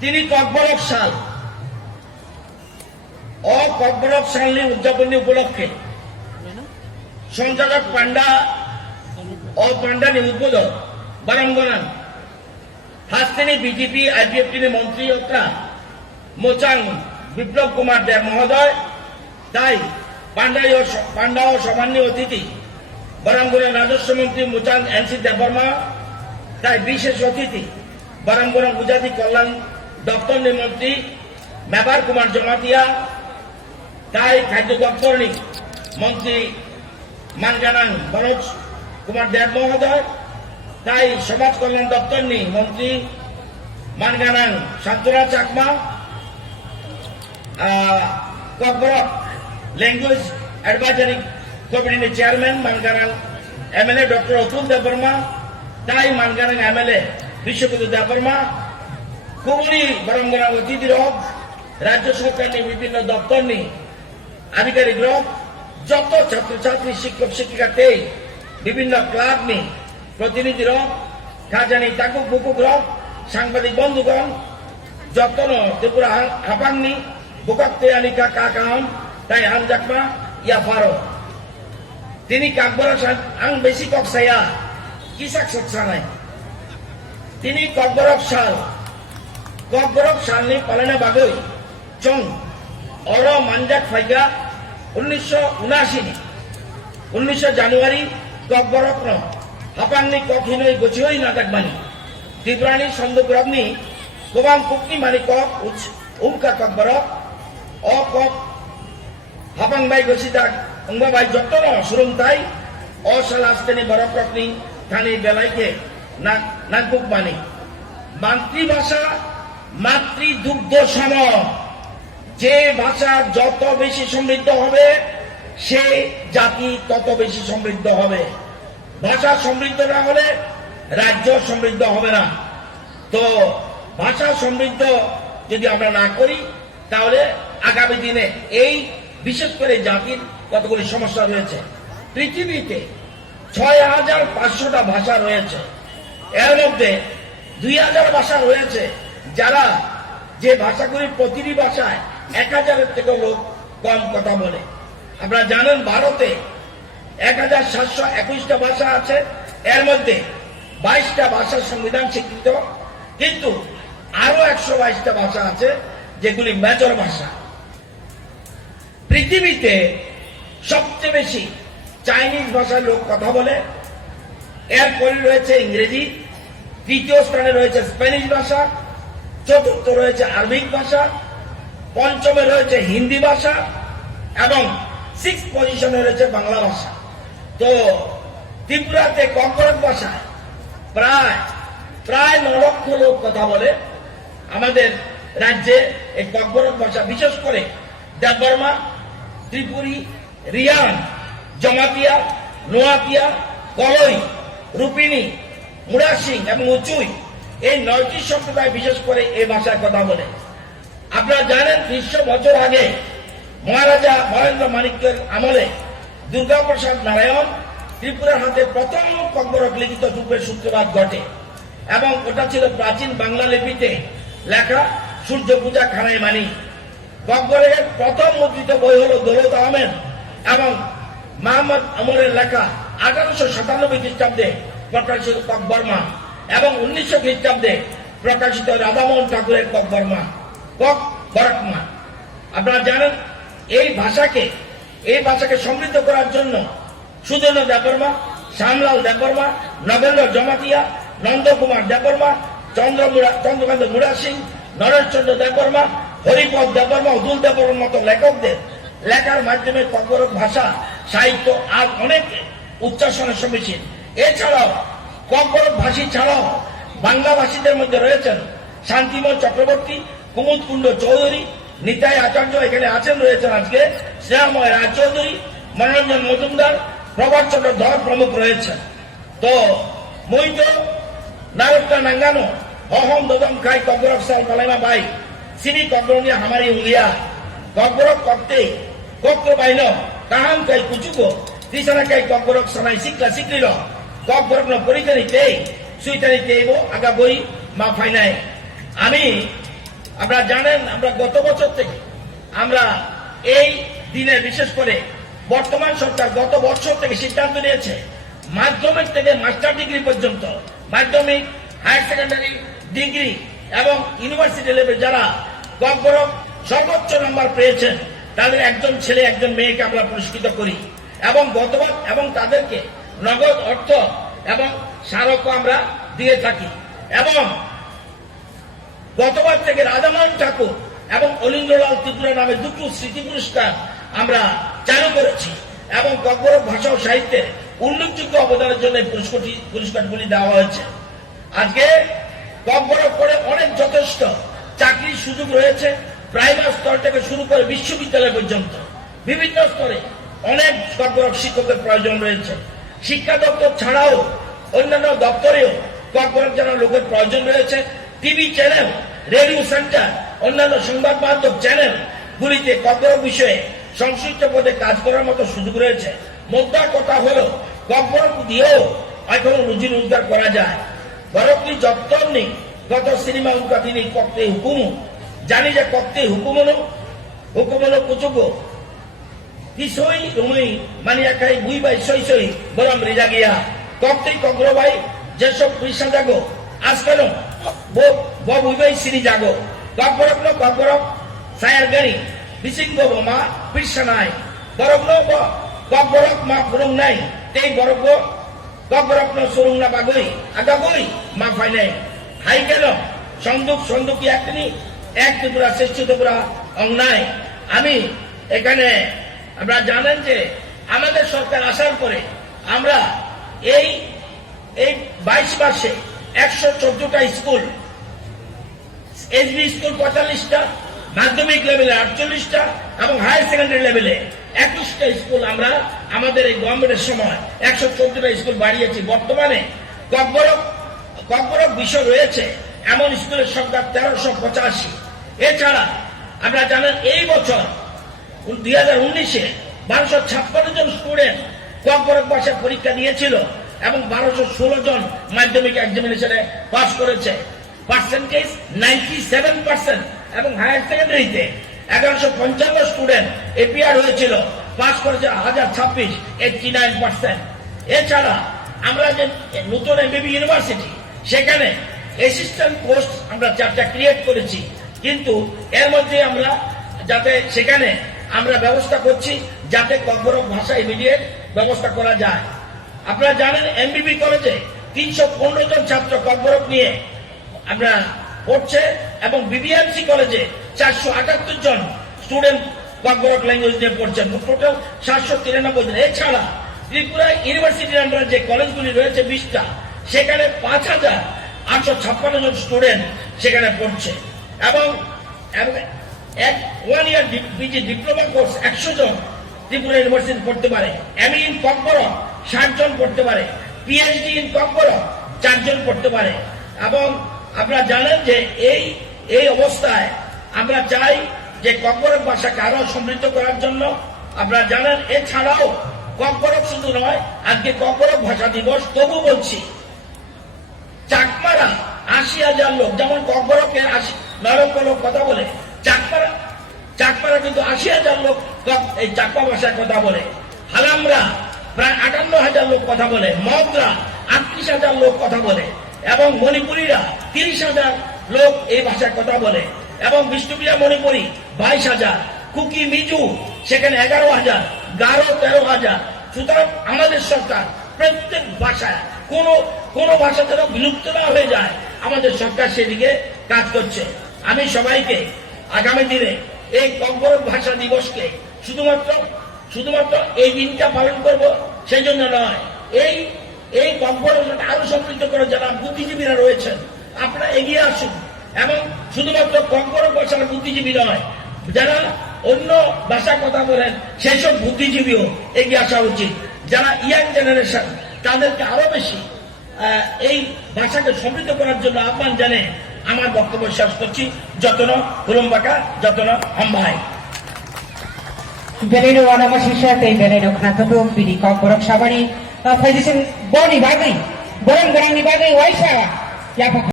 তিনি ককবরক সাল ককবরক সালনি উদযাপনী উপলক্ষে সঞ্চালক পান্ডা পান্ডানি উদ্বোধক বারাঙ্গনান হাস্তেনি বিজেপি আইপিএফটি মন্ত্রী মোচাং বিপ্লব কুমার দেব মহোদয় তাই পান্ডা ও সম্মানীয় অতিথি বারাঙ্গনা রাজস্ব মন্ত্রী মোচাং এনসি দেববর্মা তাই বিশেষ অতিথি বারাঙ্গনা গুজরাটি কল্যাণ দপ্তর মন্ত্রী মেবার কুমার জমাতিয়া তাই খাদ্য দপ্তরনি মন্ত্রী মানগানাং মনোজ কুমার দেব মহোদয় তাই সমাজ কল্যাণ দপ্তরনি মন্ত্রী মানগানাং শান্তরা চাকমা ককবরক ল্যাঙ্গুয়েজ অ্যাডভাইজারি কমিটির চেয়ারম্যান মানগানাং এমএলএ ডক্টর অতুল দেববর্মা তাই মানগানাং এমএলএ বিশ্বকুমার দেববর্মা কুমুরি বারাঙ্গনা অতিথি রব রাজ্য সরকারের বিভিন্ন দপ্তরনি আধিকারিক রব যত ছাত্রছাত্রী শিক্ষক শিক্ষিকাতে বিভিন্ন ক্লাব নি প্রতিনিধি রব খাজানি তাকুক বুকুক রব সাংবাদিক বন্ধুগণ যতন ত্রিপুরা হাপাংনি বুকাক্তে আনিকা কাকাম তাই হামজাকমা ইয়া ফারো তিনি কাকবরক আং বেশি কক saya কিসাক সৎসানাই তিনি ককবরক সালনি পালনে বাগৈ চং অর মানজাক ফাইগা 1979 জানুয়ারি ককবরক হাপাংনি কখিনই গছিই নাটাকবানি ত্রিপুরানি সন্দগ্রবনি গোবাং কুকনি মানি কক উমকা ককবরক কক হাপাং বাই গছিদাক উংবা বাই যত্তন সুরুমতাই সালাস্তেনি বরকরকনি থানি বেলাইকে নাকুক বানি মাতৃভাষা মাতৃদুগ্ধ সম যে ভাষা যত বেশি সমৃদ্ধ হবে সে জাতি তত বেশি সমৃদ্ধ হবে ভাষা সমৃদ্ধ না হলে রাজ্য সমৃদ্ধ হবে না তো ভাষা সমৃদ্ধ যদি আমরা না করি তাহলে আগামী দিনে এই বিশেষ করে জাতির কতগুলি সমস্যা রয়েছে পৃথিবীতে 6500টা ভাষা রয়েছে এর মধ্যে 2000 ভাষা রয়েছে যারা যে ভাষাগুলির প্রতিটি ভাষায় 1000-এর থেকেও লোক কম কথা বলে আপনারা জানেন ভারতে 1721টা ভাষা আছে এর মধ্যে 22টা ভাষার সংবিধান স্বীকৃত কিন্তু আরো 122টা ভাষা আছে যেগুলি মেজর ভাষা পৃথিবীতে সবচেয়ে বেশি চাইনিজ ভাষায় লোক কথা বলে এরপরে রয়েছে ইংরেজি তৃতীয় স্থানে রয়েছে স্প্যানিশ ভাষা চতুর্থ রয়েছে আরবিক ভাষা পঞ্চমে রয়েছে হিন্দি ভাষা এবং 6th পজিশনে রয়েছে বাংলা ভাষা তো ত্রিপুরাতে ককবরক ভাষায় প্রায় 9 লক্ষ লোক কথা বলে আমাদের রাজ্যে এই ককবরক ভাষা বিশেষ করে দেববর্মা ত্রিপুরী রিয়াং জমাতিয়া নোয়াতিয়া কলই রূপিনী মুড়াসিং এবং উচুই এই 9টি সম্প্রদায় বিশেষ করে এই ভাষায় কথা বলে আপনারা জানেন 300 বছর আগে মহারাজা মহেন্দ্র মাণিক্যের আমলে দুর্গাপ্রসাদ নারায়ণ ত্রিপুরার হাতে প্রথম ককবরক লিখিত রূপের সূত্রপাত ঘটে এবং ওটা ছিল প্রাচীন বাংলা লিপিতে লেখা সূর্য পূজা খানাই মানি ককবরকের প্রথম মুদ্রিত বই হল দৌলত আহমেদ এবং মোহাম্মদ আমরের লেখা 1897 খ্রিস্টাব্দে প্রকাশিত ককবর্মা এবং 1900 খ্রিস্টাব্দে প্রকাশিত রাধামোহন ঠাকুরের ককবরকমা আপনারা জানেন এই ভাষাকে সমৃদ্ধ করার জন্য সুধীন্দ্র দেববর্মা শ্যামলাল দেববর্মা নগেন্দ্র জমাতিয়া নন্দকুমার দেববর্মা চন্দ্রকান্ত মুড়া সিং নরেশচন্দ্র দেববর্মা হরিপদ দেববর্মা অতুল দেববর্মার মতো লেখকদের লেখার মাধ্যমে ককবরক ভাষা সাহিত্য আর অনেক উচ্চাসনের সম্মুখীন এছাড়াও ককবরক ভাষী ছাড়াও বাংলা ভাষীদের মধ্যে রয়েছেন শান্তিময় চক্রবর্তী কুমুদ কুণ্ড চৌধুরী নিতাই আচার্য এখানে রয়েছেন আজকে স্নেহাময় রায় চৌধুরী মনোরঞ্জন মজুমদার প্রভাত চন্দ্র ধর প্রমুখ রয়েছেন তো মইতো নারকটা নাঙ্গানো হহম দদম খাই ককবরক সাল পালাইমা বাই সিনি ককবরনিয়া হামারি উলিয়া ককবরক ককতে কক্র বাইল কাহাম কাই কুচুকো তিসানা কাই ককবরক সানাই শিকলা শিকলিল ককবরক পরীক্ষা নিতে সুইটানি তেইব আগা বই মা ফাইনাই আমি আপনারা জানেন আমরা গত বছর থেকে আমরা এই দিনে বিশেষ করে বর্তমান সরকার গত বছর থেকে সিদ্ধান্ত নিয়েছে মাধ্যমিক থেকে মাস্টার ডিগ্রি পর্যন্ত, মাধ্যমিক, হায়ার সেকেন্ডারি, ডিগ্রি এবং ইউনিভার্সিটি লেভেল যারা গড় সর্বোচ্চ নাম্বার পেয়েছেন তাদের একজন ছেলে একজন মেয়েকে আমরা পুরস্কৃত করি এবং তাদেরকে নগদ অর্থ এবং স্মারকও আমরা দিয়ে থাকি। এবং গতবার থেকে রাজামান ঠাকুর এবং অলিন্দ্রলাল ত্রিপুরা নামে দুটো স্মৃতি পুরস্কার আমরা চালু করেছি এবং ককবরক ভাষা ও সাহিত্যের উল্লেখযোগ্য অবদানের জন্য পুরস্কারগুলি দেওয়া হয়েছে। আজকে ককবরক করে অনেক যথেষ্ট চাকরির সুযোগ রয়েছে, প্রাইমারি স্তর থেকে শুরু করে বিশ্ববিদ্যালয় পর্যন্ত বিভিন্ন স্তরে অনেক ককবরক শিক্ষকের প্রয়োজন রয়েছে। শিক্ষা দপ্তর ছাড়াও অন্যান্য দপ্তরেও ককবরক জানার লোকের প্রয়োজন রয়েছে। টিভি চ্যানেল, রেডিও সেন্টার, অন্যান্য সংবাদ মাধ্যম চ্যানেল গুলিতে ককবরক বিষয়ে সংশ্লিষ্ট পদে কাজ করার মতো সুযোগ রয়েছে। মোদ্দা কথা হলো ককবরক দিয়েও এখনো রুজি রোজগার করা যায়। বরকলি যত্ন নেই গত সিনেমা উনকা তিনি কক্তে হুকুম জানি যে কক্তে হুকুমনো কুচুকো তিসই রুমই মানিয়া খাই বুই বাই সই সই বলম রেজা গিয়া কক্তে কগ্র ভাই যেসব পয়সা জাগো আজকাল বুই বাই সিনি জাগো ককবরক সায়ার গাড়ি বিসিংগ মা পয়সা নাই ককবরক মা ফুরুং নাই তেই বরক ককবরক সুরুং না বাগই আগাগই মা ফাই নাই হাই গেল সন্দুক একনি এক ত্রিপুরা শ্রেষ্ঠ ত্রিপুরা অন্যায়। আমি এখানে আপনারা জানেন যে আমাদের সরকার আসার পরে আমরা এই 22 মাসে 114টা স্কুল, এসবি স্কুল 45টা, মাধ্যমিক লেভেলে 48টা এবং হায়ার সেকেন্ডারি লেভেলে 21টা স্কুল আমরা আমাদের এই গভর্নমেন্টের সময় 114টা স্কুল বাড়িয়েছি। বর্তমানে ককবরক বিষয় রয়েছে এমন স্কুলের সংখ্যা 1385। এছাড়া আপনারা জানেন এই বছর 2019-এ 1256 জন স্টুডেন্ট ককবরক ভাষায় পরীক্ষা দিয়েছিল এবং 1216 জন মাধ্যমিক এক্সামিনেশনে পাস করেছে। পার্সেন্টেজ 97% এবং হায়ার সেকেন্ডারিতে 1155 স্টুডেন্ট এপিআর হয়েছিল, পাস করেছে 1026, 89%। এছাড়া আমরা যে নতুন এমবিবি ইউনিভার্সিটি সেখানে অ্যাসিস্ট্যান্ট পোস্ট আমরা 4টা ক্রিয়েট করেছি, কিন্তু এর মধ্যে আমরা যাতে সেখানে আমরা ব্যবস্থা করছি যাতে ককবরক ভাষা ইমিডিয়েট ব্যবস্থা করা যায়। আপনারা জানেন এমবিবি কলেজে 315 জন ছাত্র ককবরক নিয়ে আমরা পড়ছে এবং বিবিএমসি কলেজে 478 জন স্টুডেন্ট ককবরক ল্যাঙ্গুয়েজ নিয়ে পড়ছেন, টোটাল 793 জন। এছাড়া ত্রিপুরা ইউনিভার্সিটির আন্ডারে যে কলেজগুলি রয়েছে 20টা, সেখানে 5856 জন স্টুডেন্ট সেখানে পড়ছে এবং 1 ইয়ার পিজি ডিপ্লোমা কোর্স 100 জন ত্রিপুরা ইউনিভার্সিটি পড়তে পারে। এমএ ইন ককবরক 60 জন পড়তে পারে। পিএইচডি ইন ককবরক 4 জন পড়তে পারে। এবং আপনারা জানেন যে এই অবস্থায় আমরা চাই যে ককবরক ভাষাকে আরো সমৃদ্ধ করার জন্য। আপনারা জানেন এছাড়াও ককবরক শুধু নয়, আজকে ককবরক ভাষা দিবস, তবু বলছি চাকমারা 80,000 লোক, যেমন ককবরকের 9 লোক কথা বলে, চাকমারা কিন্তু 80,000 লোক এই চাকমা ভাষায় কথা বলে। হালামরা প্রায় 58,000 লোক কথা বলে। মগরা 38,000 লোক কথা বলে এবং মণিপুরীরা 30,000 লোক এই ভাষায় কথা বলে এবং বিষ্ণুপ্রিয়া মণিপুরী 22,000, কুকি মিজু সেখানে 11,000, গারো 13,000। সুতরাং আমাদের সরকার প্রত্যেক ভাষায় কোন ভাষা যেন বিলুপ্ত না হয়ে যায়, আমাদের সরকার সেদিকে কাজ করছে। আমি সবাইকে আগামী দিনে এই ককবরক ভাষা দিবসকে শুধুমাত্র এই দিনটা পালন করব সেই জন্য নয়, এই ককবরক আরো সমৃদ্ধ করে যারা বুদ্ধিজীবীরা রয়েছেন আপনারা এগিয়ে আসুন। এবং শুধুমাত্র ককবরক ভাষার বুদ্ধিজীবী নয়, যারা অন্য ভাষা কথা বলেন সেসব বুদ্ধিজীবীও এগিয়ে আসা উচিত। যারা ইয়াং জেনারেশন তাদেরকে আরো বেশি এই ভাষাকে সমৃদ্ধ করার জন্য আহ্বান জানিয়ে আমার বক্তব্য শেষ করছি। যতন হুলুম্বাকা, যতন হম্বাই। Beneno wana masisya tay beneno kanatutong pili kogborok sabani. Physician body bagay, borang ni bagay waisa. Ya